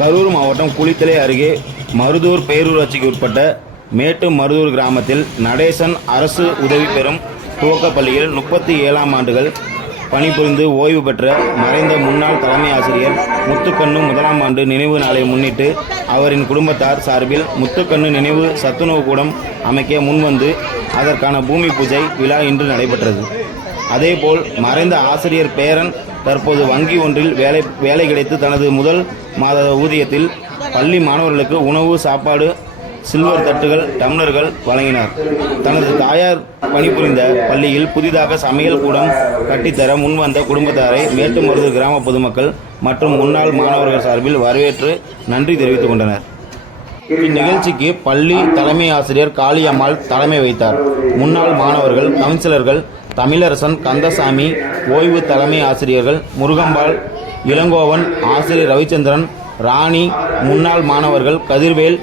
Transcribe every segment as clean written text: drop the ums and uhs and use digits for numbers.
கரூர் மாவட்டம் குளித்தலை அருகே மருதூர் பேரூராட்சிக்கு உட்பட்ட மேட்டு மருதூர் கிராமத்தில் நடேசன் அரசு உதவி பெறும் துவக்கப் பள்ளியில் 37ஆம் ஆண்டுகள் பணிபுரிந்து ஓய்வு பெற்ற மறைந்த முன்னாள் தலைமை ஆசிரியர் முத்துக்கண்ணு 1ஆம் ஆண்டு நினைவு நாளை முன்னிட்டு அவரின் குடும்பத்தார் சார்பில் முத்துக்கண்ணு நினைவு சத்துணவு கூடம் அமைக்க முன்வந்து அதற்கான பூமி பூஜை விழா இன்று நடைபெற்றது. அதேபோல் மறைந்த ஆசிரியர் பேரன் தற்போது வங்கி ஒன்றில் வேலை கிடைத்து தனது முதல் மாத ஊதியத்தில் பள்ளி மாணவர்களுக்கு உணவு, சாப்பாடு, சில்வர் தட்டுகள், டம்ளர்கள் வழங்கினார். தனது தாயார் பணிபுரிந்த பள்ளியில் புதிதாக சமையல் கூடம் கட்டித்தர முன்வந்த குடும்பத்தாரை மேட்டுமருதூர் கிராம பொதுமக்கள் மற்றும் முன்னாள் மாணவர்கள் சார்பில் வரவேற்று நன்றி தெரிவித்துக் கொண்டனர். இந்நிகழ்ச்சிக்கு பள்ளி தலைமை ஆசிரியர் காளியம்மாள் தலைமை வைத்தார். முன்னாள் மாணவர்கள், கவுன்சிலர்கள் தமிழரசன், கந்தசாமி, ஓய்வு தலைமை ஆசிரியர்கள் முருகம்பாள், இளங்கோவன், ஆசிரியர் ரவிச்சந்திரன், ராணி, முன்னாள் மாணவர்கள் கதிர்வேல்,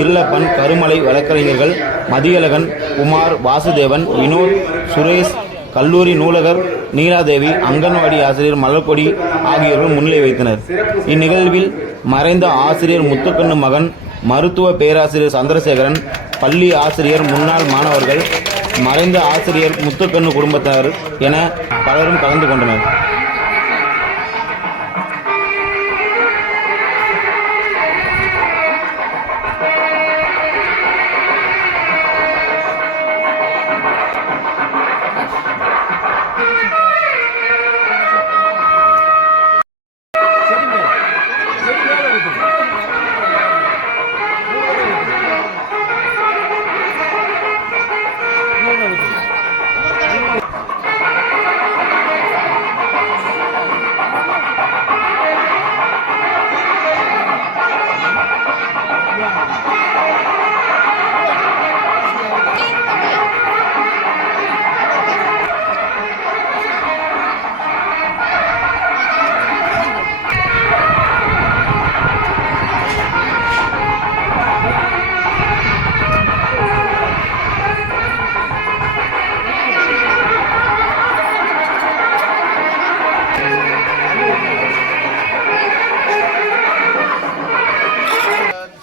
இருளப்பன், கருமலை வழக்கறிஞர்கள் மதியழகன், குமார், வாசுதேவன், வினோத், சுரேஷ், கல்லூரி நூலகர் நீலாதேவி, அங்கன்வாடி ஆசிரியர் மலர்கொடி ஆகியோர்கள் முன்னிலை வைத்தனர். இந்நிகழ்வில் மறைந்த ஆசிரியர் முத்துக்கண்ணு மகன் மருத்துவ பேராசிரியர் சந்திரசேகரன், பள்ளி ஆசிரியர், முன்னாள் மாணவர்கள், மறைந்த ஆசிரியர் முத்துக்கண்ணு குடும்பத்தார் என பலரும் கலந்து கொண்டனர்.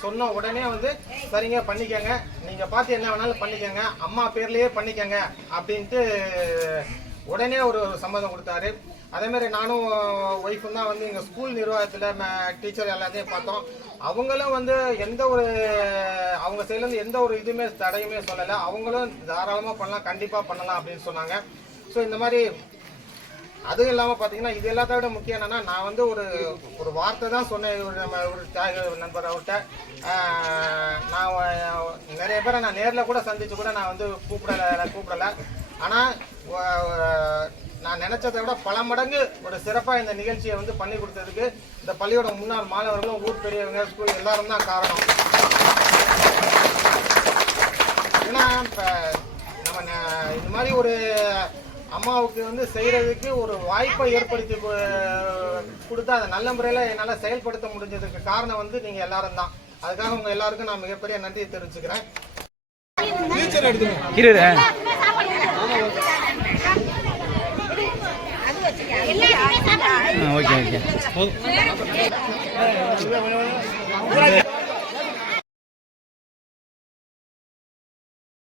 சொன்ன உடனே சரிங்க பண்ணிக்கங்க, நீங்க பார்த்து என்ன வேணாலும் பண்ணிக்கங்க, அம்மா பேர்லயே பண்ணிக்கங்க அப்படின்ட்டு உடனே ஒரு சம்மதம் கொடுத்தாரு. அதே மாதிரி நானும் ஒய்ஃபும் தான் எங்கள் ஸ்கூல் நிர்வாகத்தில் டீச்சர் எல்லாத்தையும் பார்த்தோம். அவங்களும் எந்த ஒரு அவங்க சைட்லேருந்து எந்த ஒரு இதுவுமே தடையுமே சொல்லலை. அவங்களும் தாராளமாக பண்ணலாம், கண்டிப்பாக பண்ணலாம் அப்படின்னு சொன்னாங்க. ஸோ இந்த மாதிரி அதுவும் இல்லாமல் பார்த்தீங்கன்னா இது எல்லாத்த விட முக்கியம் என்னன்னா, நான் ஒரு வார்த்தை தான் சொன்னேன். நம்ம ஒரு நண்பர் அவர்கிட்ட நான் நிறைய பேரை நான் நேரில் கூட சந்திச்சு கூட நான் கூப்பிடலை. ஆனால் நான் நினைச்சதை விட பல மடங்கு ஒரு சிறப்பாக இந்த நிகழ்ச்சியை பண்ணி கொடுத்ததுக்கு இந்த பள்ளியோட முன்னாள் மாணவர்களும், ஊர் பெரியவங்க, ஸ்கூல் எல்லாரும் தான் காரணம். ஏன்னா இப்போ நம்ம இந்த மாதிரி ஒரு அம்மாவுக்கு செய்யறதுக்கு ஒரு வாய்ப்பை ஏற்படுத்தி கொடுத்து அதை நல்ல முறையில் என்னால் செயல்படுத்த முடிஞ்சதுக்கு காரணம் நீங்கள் எல்லாரும் தான். அதுக்காக உங்க எல்லாருக்கும் நான் மிகப்பெரிய நன்றியை தெரிவிச்சுக்கிறேன். ஓகே.